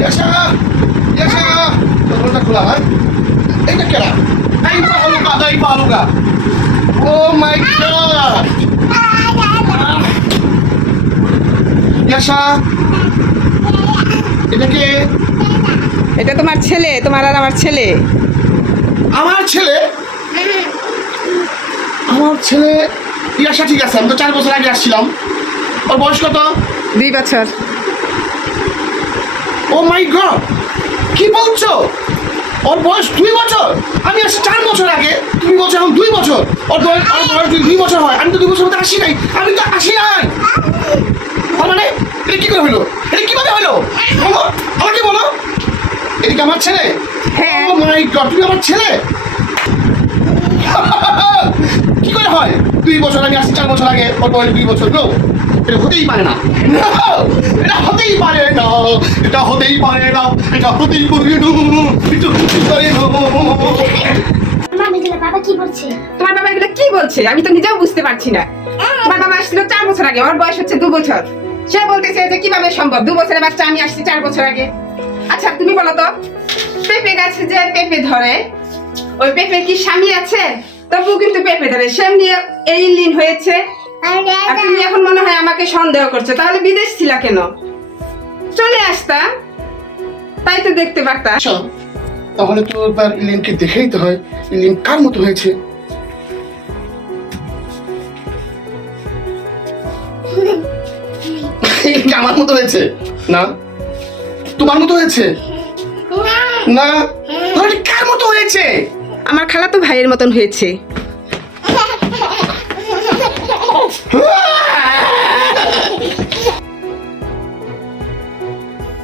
ইয়াশা ইয়াশা দরজাটা খোলা হয় এইটা কেনা এই পালুকা ও মাই গড ইয়াশা এটা কে এটা তোমার ছেলে, তোমার আর আমার ছেলে। আমার ছেলে আমার ছেলে ইয়াশা ঠিক আছে আমি তো 4 বছর আগে আসছিলাম ওর বয়স কত 2 বছর। ও মাই গড কি বলছো ওর বয়স 2 বছর আমি আসছি 4 বছর আগে তুমি বলছো এখন 2 বছর ওর বয়স 2 বছর হয় আমি তো 2 বছর মধ্যে আসি নাই আমি তো আসি নাই তার মানে এটা কি করে হলো এটা কিভাবে হলো বলো আমাকে বলো এটা কি আমার ছেলে হ্যাঁ। ও মাই গড তুমি আমার ছেলে কি করে হয় 2 বছর আমি আসছি 4 বছর আগে ওর বয়স 2 বছর নো এটা হতেই পারে না এটা হতেই পারে না এটা হতেই পারে না এটা হতেই পারে না এটা হতেই পারে না বাবা কি বলছে? তোমার বাবা এগুলো কি বলছে আমি তো নিজেও বুঝতে পারছি না। তোমার বাবা আসছিল 4 বছর আগে, ওর বয়স হচ্ছে 2 বছর। সে বলতেছে যে কিভাবে সম্ভব 2 বছরের বাচ্চা আমি আসছি 4 বছর আগে। আচ্ছা তুমি বলো তো, পেঁপে গাছে যে পেঁপে ধরে ওই পেঁপে কি স্বামী আছে? তবু কিন্তু পেঁপে ধরে সেমনি এই লিন হয়েছে। আর তুমি এখন মনে হয় আমাকে সন্দেহ করছো, তাহলে বিদেশ ছিলা কেন? চলে আসতাম, তাই তো দেখতে পারতাম। আচ্ছা তাহলে তো এবার ইলিনকে দেখেই তো হয় ইলিন কার মতো হয়েছে কি আমার মতো হয়েছে না তোমার মতো হয়েছে না তাহলে কার মতো হয়েছে আমার খালাতো ভাইয়ের মতন হয়েছে। হ্যাঁ